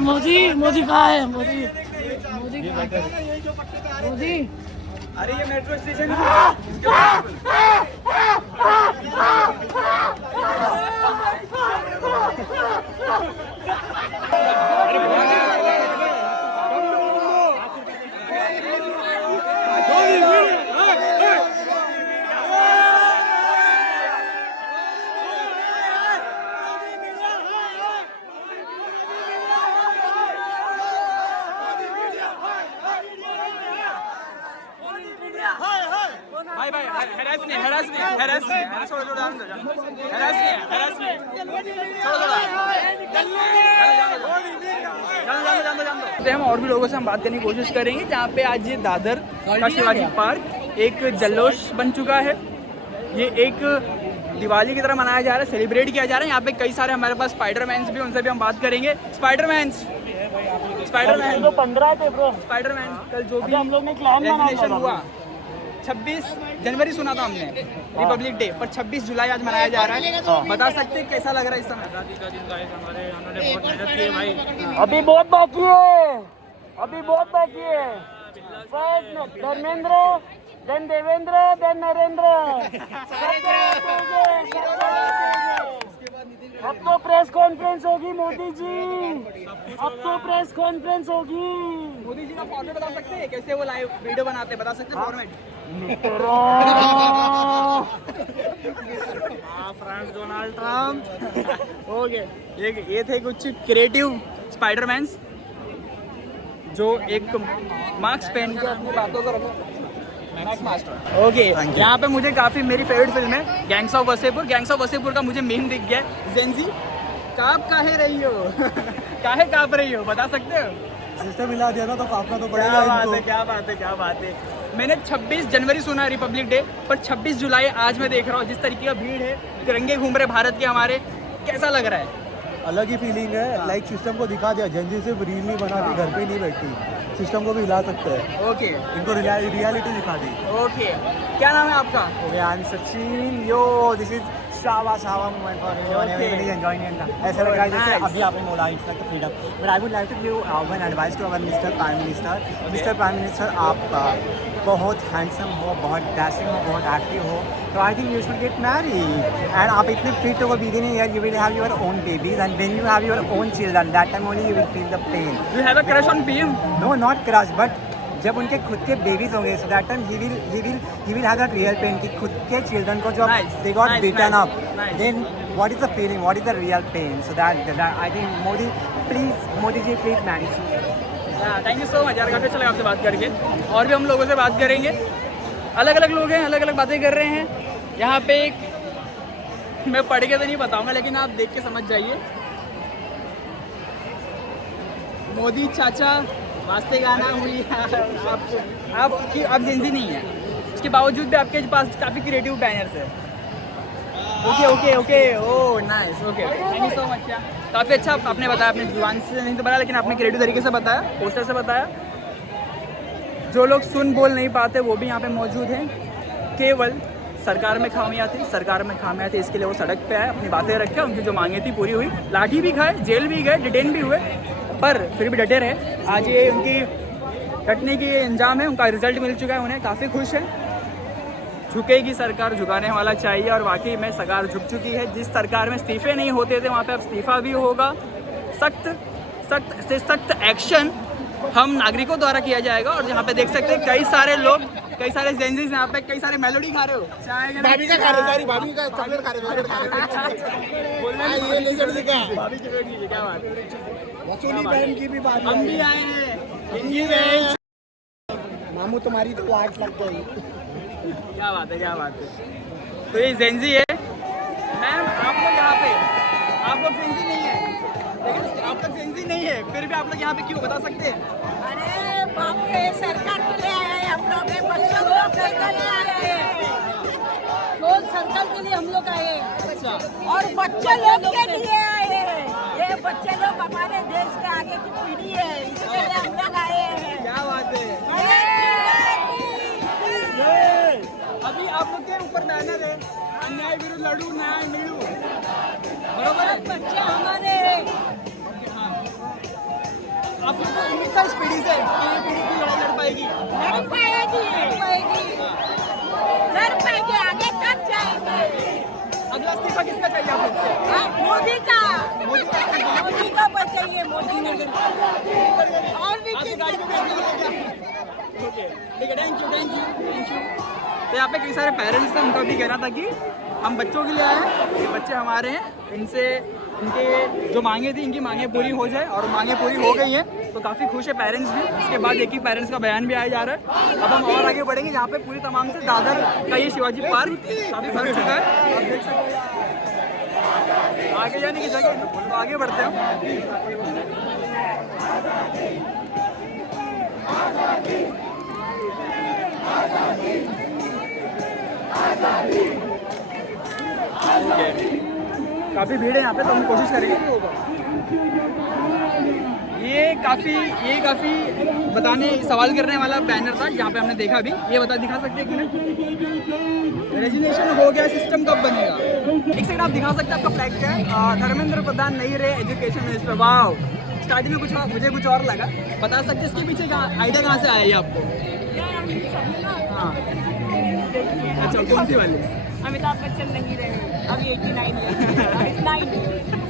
मोदी मोदी कहाँ है? मोदी मोदी मोदी। अरे ये मेट्रो स्टेशन भाई हैरास नहीं छोड़ो छोड़ो हैरास नहीं हम और भी लोगों से हम बात करने की कोशिश करेंगे। जहाँ पे आज ये दादर का शिवाजी पार्क एक जल्लोष बन चुका है। ये एक दिवाली की तरह मनाया जा रहा है, सेलिब्रेट किया जा रहा है। यहाँ पे कई सारे हमारे पास स्पाइडरमैन भी, उनसे भी हम बात करेंगे। स्पाइडरमैन तो 15 थे ब्रो। स्पाइडरमैन कल जो भी हम लोग ने क्लाम रेजिग्नेशन हुआ 26 जनवरी सुना था हमने रिपब्लिक डे, पर 26 जुलाई आज मनाया जा रहा है। बता सकते हैं कैसा लग रहा है इस समय? अभी बहुत बाकी है, अभी बहुत बाकी है। Dharmendra, then Devendra, then Narendra. अब तो प्रेस कॉन्फ्रेंस होगी मोदी जी, अब तो प्रेस कॉन्फ्रेंस होगी। मोदी जी का फॉर्मेट बता सकते हैं कैसे वो लाइव वीडियो बनाते हैं? बता सकते हैं format? France Donald Trump. Okay, ये थे कुछ क्रिएटिव स्पाइडरमैन्स जो एक मास्क पहन के अपनी बातों को रखो। ओके, यहाँ पे मुझे काफ़ी मेरी फेवरेट फिल्म है gangs of Wasseypur. Gangs of Wasseypur का मुझे मेन दिख गया जेंजी। काहे रही हो? काँप रही हो? बता सकते हो? सिस्टम हिला दिया ना तो कांपना तो पड़ेगा। क्या बात है। मैंने 26 जनवरी सुना है रिपब्लिक डे, पर 26 जुलाई आज मैं देख रहा हूँ जिस तरीके का भीड़ है, तिरंगे घूम रहे भारत के हमारे। कैसा लग रहा है? अलग ही फीलिंग है। लाइक सिस्टम को दिखा दिया, जेंजी सिर्फ रील नहीं बनाती, घर पे नहीं बैठती, सिस्टम को भी हिला सकते हैं। ओके, इनको रियलिटी दिखा दी। ओके, क्या नाम है आपका? Okay, I am Sachin. Yo this is शावा moment for everyone, everybody is enjoying it. ऐसा लग रहा है जैसे अभी आपने बोला it's like freedom. But I would like to give one advice to our mister prime minister. Mister prime minister, आप बहुत हैंडसम हो, बहुत डैशिंग हो, बहुत एक्टिव हो, तो I think you should get married. And आप इतने फिट हो within year, you will have your own babies, and when you have your own children, that time only you will feel the pain. You have a crush on PM? No, not crush, but जब उनके खुद के babies होंगे, so that time he will have that real pain कि खुद के children को जो दे got beaten up, then what is the feeling, what is the real pain? So that I think Modi ji please manage. Thank you so much यार, काफ़ी अच्छा लगा आपसे बात करके। और भी हम लोगों से बात करेंगे। अलग अलग लोग हैं, अलग अलग बातें कर रहे हैं। यहाँ पे एक मैं पढ़ के तो नहीं बताऊंगा, लेकिन आप देख के समझ जाइए। मोदी चाचा वास्ते गाना हुई आप जिंदी नहीं है, इसके बावजूद भी आपके पास काफ़ी क्रिएटिव बैनर्स है। Okay, oh nice, okay, thank you so much. क्या काफ़ी अच्छा आपने बताया, अपने जुबान से नहीं तो बताया, लेकिन आपने क्रिएटिव तरीके से बताया, पोस्टर से बताया। जो लोग सुन बोल नहीं पाते वो भी यहाँ पे मौजूद हैं। केवल सरकार में खामियां थी, इसके लिए वो सड़क पे आए, अपनी बातें रखे, उनकी जो मांगे थी पूरी हुई, लाठी भी खाए, जेल भी गए, डिटेन भी हुए, पर फिर भी डटे रहे। आज ये उनकी डटने की अंजाम है, उनका रिजल्ट मिल चुका है, उन्हें काफ़ी खुश है। झुकेगी सरकार, झुकाने वाला चाहिए, और वाकई में सरकार झुक चुकी है। जिस सरकार में इस्तीफे नहीं होते थे वहाँ पे अब इस्तीफा भी होगा। सख्त एक्शन हम नागरिकों द्वारा किया जाएगा। और यहाँ पे देख सकते हैं कई सारे लोग, कई सारे जेंजीज यहाँ पे, कई सारे मेलोडी खा रहे हो, भाभी का खा रहे, भाभी का चॉकलेट खा रहे, क्या बात है, बहन की भी बात, हम भी आए हैं, मामू तुम्हारी तो वाट लग गई। क्या बात है। तो ये जेंजी है। मैम आप लोग यहाँ पे, आप लोग जेंजी नहीं है, लेकिन आप लोग जेंजी नहीं है, फिर भी आप लोग यहाँ पे क्यों, बता सकते हैं? अरे बाप रे, सरकार के लिए आए हैं हम लोग, बच्चों को के लिए आए हैं, रोज सरकार के लिए हम लोग आए हैं। अच्छा, और बच्चे लोग के लिए आए हैं। ये बच्चे लोग हमारे देश के आगे की पीढ़ी है, इसके लिए हम लोग आए हैं। क्या बात है। अभी आप लोग के ऊपर बैनर है, अन्याय विरुद्ध लड़ू, न्याय मिलू, बरोबर है? बच्चे हमारे भरोसा इस पीढ़ी से कि ये पीढ़ी की लड़ाई लड़ पाएगी? लड़ पाएगी, आगे तक जाएंगे। अगला इस्तीफा किसका चाहिए आप लोग को? मोदी का चाहिए, मोदी ने और भी आपकी गाड़ी में बैठ के ओके, ठीक है, थैंक यू। तो यहाँ पे कई सारे पेरेंट्स थे, उनका भी कहना था कि हम बच्चों के लिए आए हैं, ये बच्चे हमारे हैं, इनसे इनके जो मांगे थी इनकी मांगे पूरी हो जाए, और मांगे पूरी हो गई हैं, तो काफ़ी खुश है पेरेंट्स भी। इसके बाद एक ही पेरेंट्स का बयान भी आया जा रहा है। अब हम और आगे बढ़ेंगे, यहाँ पे पूरी तमाम से दादर का ये शिवाजी पार्क काफ़ी भर चुका है, आप देख सकते हैं। आगे जाने की जगह तो आगे बढ़ते हैं। काफ़ी भीड़ है यहाँ पे, तो हम कोशिश करेंगे। ये काफ़ी बताने सवाल करने वाला बैनर था जहाँ पे हमने देखा अभी। ये दिखा सकते हैं कि रेजिग्नेशन हो गया, सिस्टम कब बनेगा? एक सेकंड आप दिखा सकते हैं आपका फ्लैग क्या है? धर्मेंद्र प्रधान नहीं रहे एजुकेशन मिनिस्टर। वाह, स्टार्टिंग में मुझे कुछ और लगा। बता सकते इसके पीछे आइडिया कहाँ से आया ये आपको? हाँ, अच्छा, कौन सी वाली? अमिताभ बच्चन नहीं रहे, अभी 89 years, 9।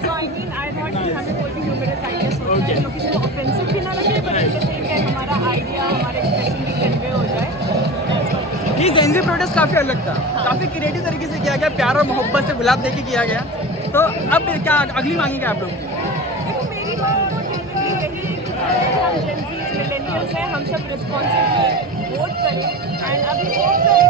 So I mean, I thought कि हमें कोई भी ह्यूमरस आइडिया सोचना है, तो किसी को ऑफेंसिव भी ना लगे, पर एट द सेम टाइम हमारा आइडिया, हमारे एक्सप्रेशन भी कन्वे हो जाए। ये जेन ज़ी प्रोटेस्ट काफ़ी अलग था, काफ़ी क्रिएटिव तरीके से किया गया, प्यार और मोहब्बत से गुलाब देके किया गया। तो अब क्या अगली मांगेंगे आप लोग? देखो, मेरी मांग तो जनरली यही है कि हम जेन ज़ीज़ मिलेनियल्स हैं, हम सब रिस्पॉन्सिबली वोट करें, एंड अभी वोट करें।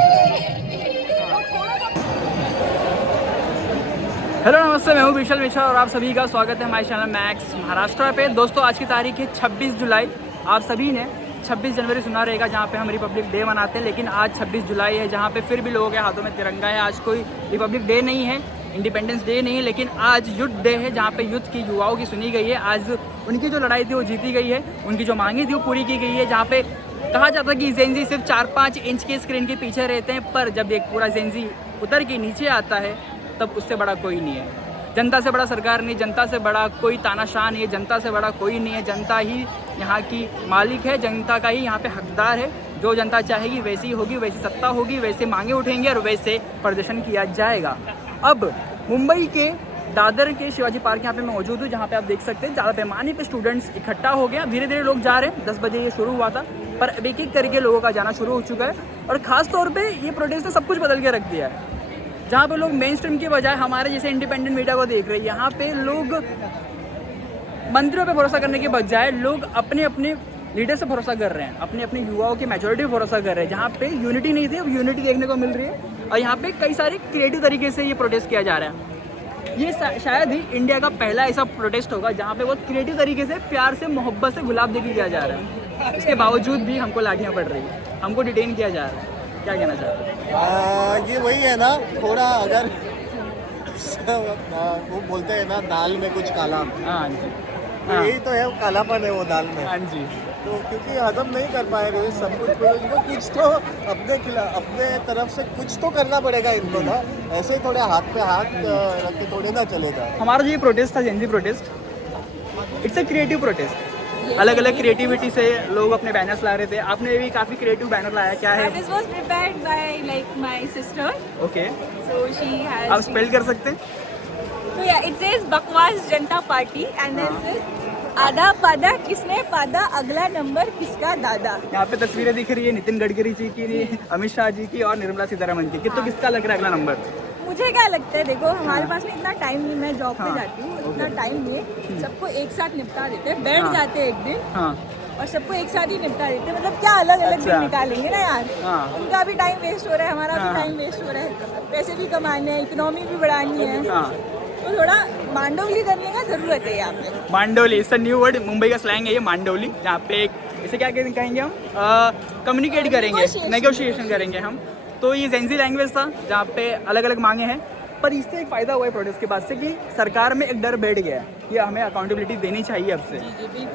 हेलो नमस्ते, मैं हूँ विशाल मिश्रा और आप सभी का स्वागत है हमारे चैनल मैक्स महाराष्ट्र पे। दोस्तों, आज की तारीख है 26 जुलाई। आप सभी ने 26 जनवरी सुना रहेगा जहाँ पे हम रिपब्लिक डे मनाते हैं, लेकिन आज 26 जुलाई है जहाँ पे फिर भी लोगों के हाथों में तिरंगा है। आज कोई रिपब्लिक डे नहीं है, इंडिपेंडेंस डे नहीं है, लेकिन आज युद्ध डे है जहाँ पे युद्ध की युवाओं की सुनी गई है। आज उनकी जो लड़ाई थी वो जीती गई है, उनकी जो मांगी थी वो पूरी की गई है। जहाँ पे कहा जाता है कि जेन ज़ी सिर्फ 4-5 इंच के स्क्रीन के पीछे रहते हैं, पर जब एक पूरा जेन ज़ी उतर के नीचे आता है तब उससे बड़ा कोई नहीं है। जनता से बड़ा सरकार नहीं, जनता से बड़ा कोई तानाशाह नहीं है, जनता से बड़ा कोई नहीं है। जनता ही यहाँ की मालिक है, जनता का ही यहाँ पे हकदार है। जो जनता चाहेगी वैसी होगी, वैसी सत्ता होगी, वैसे मांगे उठेंगे और वैसे प्रदर्शन किया जाएगा। अब मुंबई के दादर के शिवाजी पार्क यहाँ पे मैं मौजूद हूँ, जहाँ पे आप देख सकते हैं ज़्यादा पैमाने पे स्टूडेंट्स इकट्ठा हो गया। धीरे धीरे लोग जा रहे हैं। 10 बजे ये शुरू हुआ था, पर अब एक एक करके लोगों का जाना शुरू हो चुका है। और ख़ास तौर पे ये प्रोटेस्ट ने सब कुछ बदल के रख दिया है। जहाँ पे लोग मेन स्ट्रीम के बजाय हमारे जैसे इंडिपेंडेंट मीडिया को देख रहे हैं, यहाँ पे लोग मंत्रियों पे भरोसा करने के बजाय लोग अपने अपने लीडर से भरोसा कर रहे हैं, अपने अपने युवाओं की मेजोरिटी पे भरोसा कर रहे हैं। जहाँ पे यूनिटी नहीं थी, अब यूनिटी देखने को मिल रही है। और यहाँ पे कई सारे क्रिएटिव तरीके से ये प्रोटेस्ट किया जा रहा है। ये शायद ही इंडिया का पहला ऐसा प्रोटेस्ट होगा जहाँ पे बहुत क्रिएटिव तरीके से, प्यार से, मोहब्बत से गुलाब देके किया जा रहा है। इसके बावजूद भी हमको लाठियाँ पड़ रही है, हमको डिटेन किया जा रहा है। क्या कहना चाहते हैं? ये वही है ना, थोड़ा अगर वो बोलते हैं ना दाल में कुछ काला, हाँ जी, यही तो है, वो कालापन है वो दाल में। हाँ जी। तो क्योंकि हजम नहीं कर पाए रहे सब कुछ, इनको कुछ तो अपने तरफ से कुछ तो करना पड़ेगा इनको ना। ऐसे ही थोड़े हाथ पे हाथ रख के थोड़े ना चलेगा। हमारा जो ये प्रोटेस्ट था, Gen Z protest, it's a creative protest. अलग अलग क्रिएटिविटी से लोग अपने बैनर्स ला रहे थे। आपने भी काफ़ी क्रिएटिव बैनर लाया, क्या है? This was prepared by like my sister. Okay, So she has. आप स्पेल कर सकते हैं? So yeah, it says बकवास जनता पार्टी and then says आधा पादा किसने पादा, अगला नंबर किसका दादा। यहाँ पे तस्वीरें दिख रही है नितिन गडकरी जी की, अमित शाह जी की और निर्मला सीतारमण की। तो किसका लग रहा है अगला नंबर? मुझे क्या लगता है, देखो हमारे पास में इतना टाइम नहीं, मैं जॉब पे जाती हूँ, इतना टाइम नहीं है। सबको एक साथ निपटा देते हैं, बैठ जाते हैं एक दिन, हाँ, और सबको एक साथ ही निपटा देते हैं। मतलब क्या अलग अलग दिन निकालेंगे ना यार। हाँ। उनका भी टाइम वेस्ट हो रहा है, हमारा भी टाइम वेस्ट हो रहा है, पैसे भी कमाने हैं, इकोनॉमी भी बढ़ानी है। हाँ। तो थोड़ा मांडोली करने का जरूरत है यहाँ पे। मांडोली, इसका न्यू वर्ड, मुंबई का स्लैंग है ये मांडोली। जहाँ पे इसे क्या कहेंगे हम, कम्युनिकेट करेंगे, नेगोशिएशन करेंगे हम। तो ये जेन ज़ी लैंग्वेज था जहाँ पे अलग अलग मांगे हैं। पर इससे एक फ़ायदा हुआ है प्रोटेस्ट के बाद से कि सरकार में एक डर बैठ गया है कि हमें अकाउंटेबिलिटी देनी चाहिए अब से।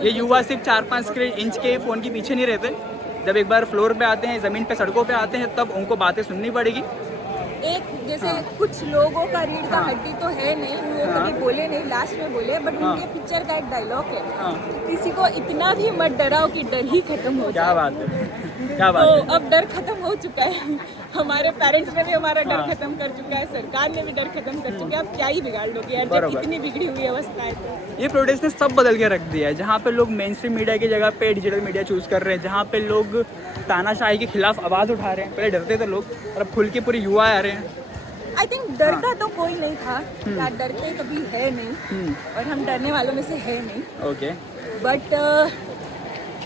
ये युवा सिर्फ 4-5 इंच के फ़ोन के पीछे नहीं रहते। जब एक बार फ्लोर पे आते हैं, ज़मीन पे, सड़कों पे आते हैं, तब उनको बातें सुननी पड़ेगी। एक जैसे कुछ लोगों का रीढ़ का हड्डी तो है नहीं, वो कभी बोले नहीं, लास्ट में बोले, बट उनके पिक्चर का एक डायलॉग है, किसी को इतना भी मत डराओ कि डर ही खत्म हो क्या जाए। बात है, क्या बात तो है। अब डर खत्म हो चुका है, हमारे पेरेंट्स ने भी हमारा डर खत्म कर चुका है, सरकार ने भी डर खत्म कर चुका है। अब क्या ही बिगाड़ लोगे यार, जब बराबर। इतनी बिगड़ी हुई अवस्था है तो। ये प्रोटेस्ट ने सब बदल के रख दिया है, जहाँ पे लोग मेन स्ट्रीम मीडिया की जगह पे डिजिटल मीडिया चूज कर रहे हैं, जहाँ पे लोग तानाशाही के खिलाफ आवाज़ उठा रहे हैं। पहले डरते थे लोग और अब खुल के पूरे युवा आ रहे हैं। आई थिंक डरता तो कोई नहीं था, या डरते कभी है नहीं, और हम डरने वालों में से है नहीं, ओके, बट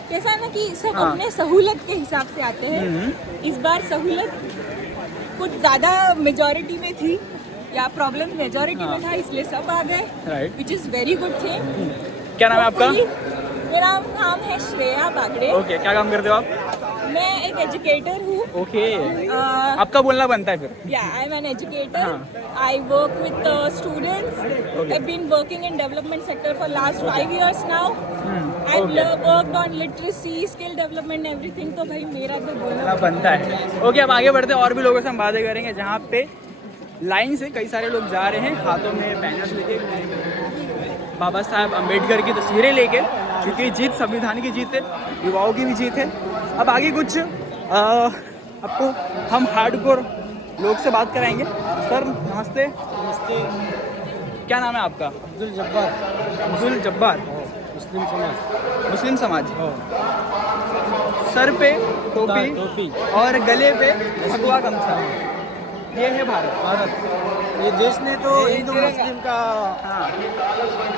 कैसा है ना कि सब हाँ। अपने सहूलत के हिसाब से आते हैं। इस बार सहूलत कुछ ज़्यादा मेजॉरिटी में थी, या प्रॉब्लम मेजॉरिटी में था, इसलिए सब आ गए, right. Which is very good thing. क्या नाम है आपका? मेरा नाम है श्रेया बागड़े। ओके, क्या काम करते हो आप? मैं एक एजुकेटर हूँ। ओके, आपका बोलना बनता है फिर। Yeah, I'm an educator. I work with students. I've been working in development sector for last 5 years now. I've worked on literacy, skill development, everything. तो भाई मेरा तो बोलना बनता है। ओके, अब आगे बढ़ते हैं, और भी लोगों से हम बातें करेंगे, जहाँ पे लाइन से कई सारे लोग जा रहे हैं, हाथों में बैनर्स लेके, बाबा साहब अम्बेडकर की तस्वीरें लेके, क्योंकि जीत संविधान की जीत है, युवाओं की भी जीत है। अब आगे कुछ आपको हम हार्डकोर लोग से बात कराएंगे। सर नमस्ते। नमस्ते। क्या नाम है आपका? अब्दुल जब्बार। अब्दुल जब्बार। मुस्लिम समाज। मुस्लिम समाज। सर पे टोपी और गले पे भगवा गमछा, ये है भारत। ये देश ने तो हिंदू मुस्लिम का, हाँ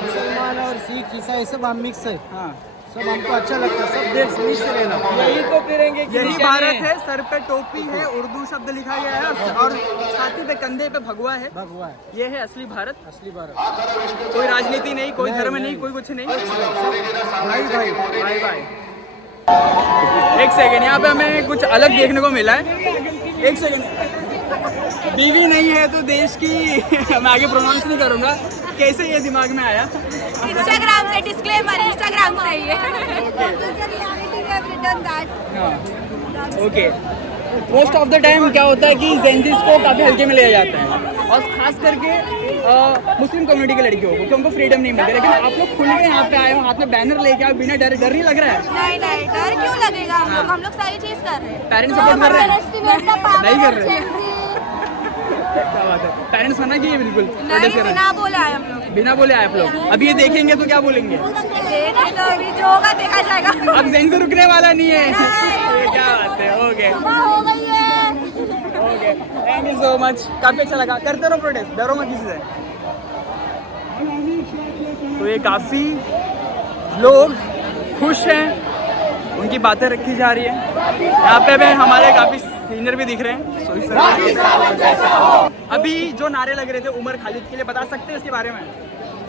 मुसलमान और सिख ईसाई सब हम मिक्स है, हाँ, सब हमको अच्छा लगता है, सब देश मिक्स रहना। यही तो करेंगे, यही भारत है। सर पे टोपी है, उर्दू शब्द लिखा गया है, और छाती पे कंधे पे भगवा है। भगवा है, ये है असली भारत। असली भारत। कोई राजनीति नहीं, कोई धर्म नहीं, कोई कुछ नहीं, भाई भाई भाई भाई। एक सेकेंड, यहाँ पे हमें कुछ अलग देखने को मिला है। एक सेकेंड, बीवी नहीं है तो देश की मैं आगे प्रोनाउंस नहीं करूँगा, कैसे ये दिमाग में आया? इंस्टाग्राम से डिस्क्लेमर, इंस्टाग्राम से ये। Okay, most of the time क्या होता है कि जेंजीज को काफ़ी हल्के में लिया जाता है, और खास करके मुस्लिम कम्युनिटी के लड़कियों को, क्योंकि उनको फ्रीडम नहीं मिलती। लेकिन आप लोग खुल के यहाँ पे आए हो, हाथ में बैनर लेके आए, बिना डर नहीं लग रहा है? नहीं, डर क्यों लगेगा? हम लोग सारी चीज कर रहे हैं। पेरेंट्स सपोर्ट कर रहे हैं? नहीं कर रहे। क्या बात है, पेरेंट्स मना किए बिल्कुल? नहीं, बिना बोले आए हम लोग। बिना बोले आए आप लोग? अब ये देखेंगे तो क्या बोलेंगे? तो अभी जो होगा देखा जाएगा। अब जेन से रुकने वाला नहीं है। क्या बात है। ओके हो गई है। Okay, thank you so much, काफ़ी अच्छा लगा। करते रहो प्रोटेस्ट, डरो मत किसी से। तो ये काफ़ी लोग खुश हैं, उनकी बातें रखी जा रही है। यहाँ पे भी हमारे काफ़ी सीनियर भी दिख रहे हैं। अभी जो नारे लग रहे थे उमर खालिद के लिए, बता सकते हैं इसके बारे में?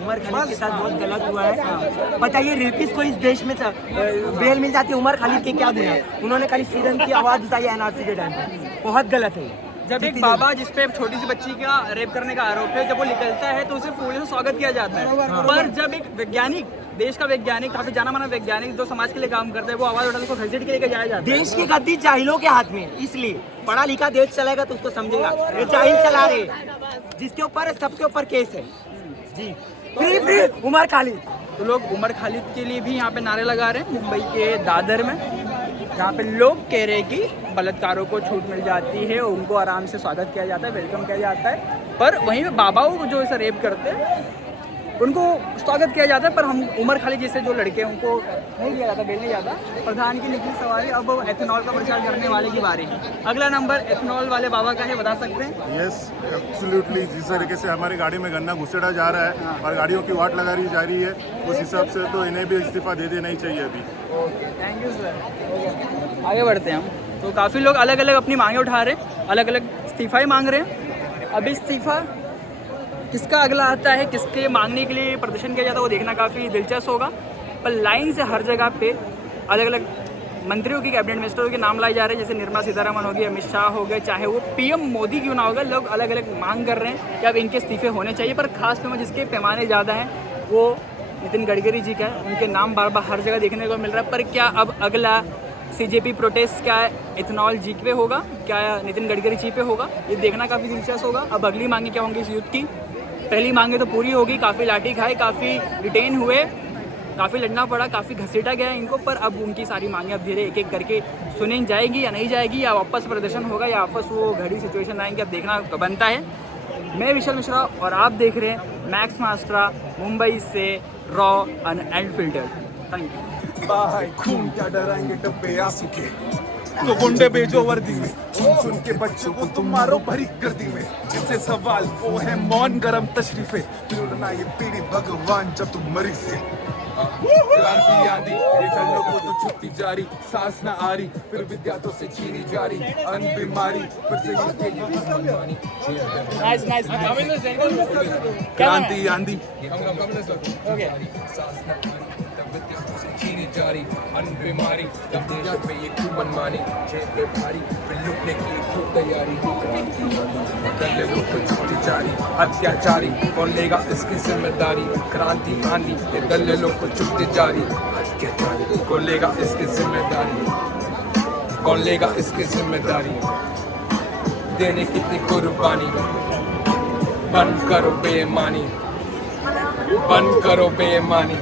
उमर खालिद के साथ बहुत गलत हुआ है। बताइए, रेपिस्ट को इस देश में बेल मिल जाती है, उमर खालिद के क्या दिया? उन्होंने खाली फ्रीडम की आवाज़ उठाई एनआरसी के टाइम पे, बहुत गलत है। जब एक बाबा जिसपे छोटी सी बच्ची का रेप करने का आरोप है, जब वो निकलता है तो उसे फूलों से स्वागत किया जाता है। पर जब एक वैज्ञानिक, देश का वैज्ञानिक, काफी जाना माना वैज्ञानिक जो समाज के लिए काम करता है, वो आवाज उठाकर उसको घसीट के लेकर जाया जाता है। देश की गद्दी जाहिलों के हाथ में, इसलिए पढ़ा लिखा देश चलेगा तो उसको समझेगा। ये जाहिल चला रहे, जिसके ऊपर सबके ऊपर केस है जी। Free free Umar Khalid. तो लोग उमर खालिद के लिए भी यहाँ पे नारे लगा रहे हैं मुंबई के दादर में, जहाँ पे लोग कह रहे हैं कि बलात्कारों को छूट मिल जाती है, उनको आराम से स्वागत किया जाता है, वेलकम किया जाता है। पर वहीं पे बाबाओं को जो ऐसा रेप करते हैं उनको स्वागत किया जाता है, पर हम उमर खालिद जैसे जो लड़के हैं उनको नहीं दिया जाता, बेल नहीं जाता। प्रधान की निकली सवारी, अब एथेनॉल का प्रचार करने वाले की बारी है। अगला नंबर एथेनॉल वाले बाबा का है, बता सकते हैं? Yes, absolutely. जिस तरीके से हमारी गाड़ी में गन्ना घुसेड़ा जा रहा है और गाड़ियों की वाट लगा रही जा रही है, उस हिसाब से तो इन्हें भी इस्तीफा दे देना ही चाहिए अभी। Okay, thank you sir. आगे बढ़ते हैं हम। तो काफ़ी लोग अलग अलग अपनी मांगे उठा रहे हैं, अलग अलग इस्तीफा ही मांग रहे हैं। अभी इस्तीफा किसका अगला आता है, किसके मांगने के लिए प्रदर्शन किया जाता है, वो देखना काफ़ी दिलचस्प होगा। पर लाइन से हर जगह पे अलग अलग मंत्रियों की, कैबिनेट मिनिस्टरों के नाम लाए जा रहे हैं, जैसे निर्मला सीतारमण हो गई, अमित शाह हो गए, चाहे वो पीएम मोदी क्यों ना होगा, लोग अलग अलग मांग कर रहे हैं कि अब इनके इस्तीफे होने चाहिए। पर खास में जिसके पैमाने ज़्यादा हैं वो नितिन गडकरी जी का है, उनके नाम बार बार हर जगह देखने को मिल रहा है। पर क्या अब अगला CJP प्रोटेस्ट क्या इथेनॉल जी पे होगा, क्या नितिन गडकरी जी पे होगा, ये देखना काफ़ी दिलचस्प होगा। अब अगली मांगे क्या होंगी इस युद्ध की। पहली मांगे तो पूरी होगी, काफ़ी लाठी खाए, काफ़ी डिटेन हुए, काफ़ी लड़ना पड़ा, काफ़ी घसीटा गया इनको, पर अब उनकी सारी मांगे अब धीरे एक एक करके सुनी जाएगी या नहीं जाएगी, या वापस प्रदर्शन होगा या वापस वो घड़ी सिचुएशन आएंगे, अब देखना बनता है। मैं विशाल मिश्रा और आप देख रहे हैं मैक्स मास्ट्रा मुंबई से रॉ अनफिल्टर्ड। Thank you. बाहर खून क्या डराएंगे डब्बे आंसू के, तो गुंडे भेजो वर्दी में, सुन सुन के बच्चों को तुम मारो भरी गर्दी में। इससे सवाल वो है मौन गरम तशरीफे, लुटना ये पीढ़ी भगवान जब तुम मरी से। क्रांति आंधी ये चलो को तो छुट्टी जारी, सांस न आ रही फिर विद्यार्थों से छीनी जारी, अन बीमारी फिर से नाइस नाइस। क्रांति आंधी चीनी जारी, अन बीमारी, जब देश पे ये खूब मनमानी, जेब पे भारी, फिर लुटने की खूब तैयारी, दंगे लोग को छुट्टी जारी, अत्याचारी, कौन लेगा इसकी जिम्मेदारी, क्रांति आंधी, ये दल्ले लोग को छुट्टी जारी, अत्याचारी, कौन लेगा इसकी जिम्मेदारी, कौन लेगा इसकी जिम्मेदारी, देने कितनी कुर्बानी, बंद करो बेईमानी, बंद करो बेईमानी।